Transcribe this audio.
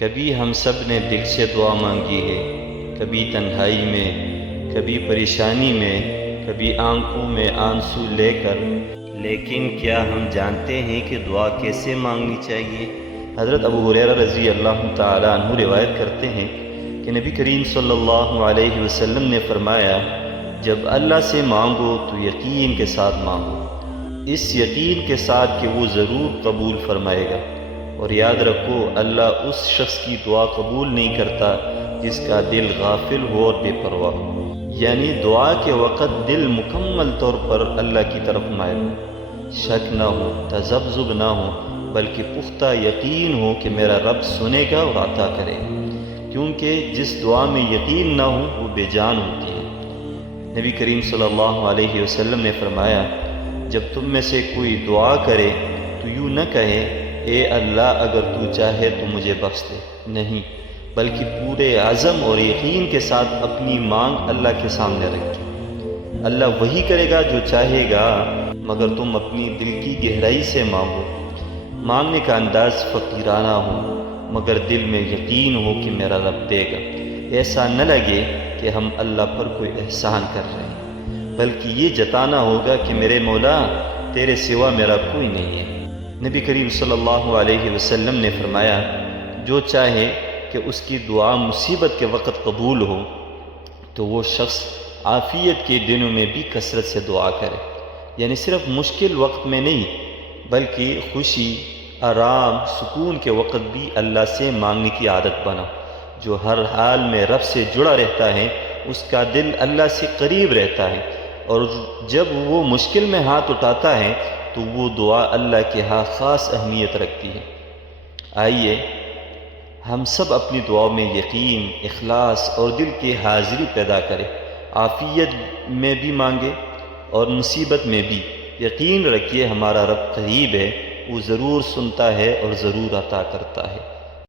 کبھی ہم سب نے دل سے دعا مانگی ہے، کبھی تنہائی میں، کبھی پریشانی میں، کبھی آنکھوں میں آنسو لے کر، لیکن کیا ہم جانتے ہیں کہ دعا کیسے مانگنی چاہیے؟ حضرت ابو ہریرہ رضی اللہ تعالی عنہ روایت کرتے ہیں کہ نبی کریم صلی اللہ علیہ وسلم نے فرمایا، جب اللہ سے مانگو تو یقین کے ساتھ مانگو، اس یقین کے ساتھ کہ وہ ضرور قبول فرمائے گا، اور یاد رکھو اللہ اس شخص کی دعا قبول نہیں کرتا جس کا دل غافل ہو اور بے پرواہ ہو، یعنی دعا کے وقت دل مکمل طور پر اللہ کی طرف مائل ہو، شک نہ ہو، تذبذب نہ ہو، بلکہ پختہ یقین ہو کہ میرا رب سنے گا اور عطا کرے گا، کیونکہ جس دعا میں یقین نہ ہو وہ بے جان ہوتی ہے۔ نبی کریم صلی اللہ علیہ وسلم نے فرمایا، جب تم میں سے کوئی دعا کرے تو یوں نہ کہے اے اللہ اگر تو چاہے تو مجھے بخش دے، نہیں، بلکہ پورے عزم اور یقین کے ساتھ اپنی مانگ اللہ کے سامنے رکھے۔ اللہ وہی کرے گا جو چاہے گا، مگر تم اپنی دل کی گہرائی سے مانگو۔ مانگنے کا انداز فقیرانہ ہو، مگر دل میں یقین ہو کہ میرا رب دے گا۔ ایسا نہ لگے کہ ہم اللہ پر کوئی احسان کر رہے ہیں، بلکہ یہ جتانا ہوگا کہ میرے مولا تیرے سوا میرا کوئی نہیں ہے۔ نبی کریم صلی اللہ علیہ وسلم نے فرمایا، جو چاہے کہ اس کی دعا مصیبت کے وقت قبول ہو تو وہ شخص عافیت کے دنوں میں بھی کثرت سے دعا کرے، یعنی صرف مشکل وقت میں نہیں بلکہ خوشی، آرام، سکون کے وقت بھی اللہ سے مانگنے کی عادت بنا۔ جو ہر حال میں رب سے جڑا رہتا ہے اس کا دل اللہ سے قریب رہتا ہے، اور جب وہ مشکل میں ہاتھ اٹھاتا ہے تو وہ دعا اللہ کے ہاں خاص اہمیت رکھتی ہے۔ آئیے ہم سب اپنی دعا میں یقین، اخلاص اور دل کی حاضری پیدا کریں، عافیت میں بھی مانگے اور مصیبت میں بھی۔ یقین رکھیے ہمارا رب قریب ہے، وہ ضرور سنتا ہے اور ضرور عطا کرتا ہے۔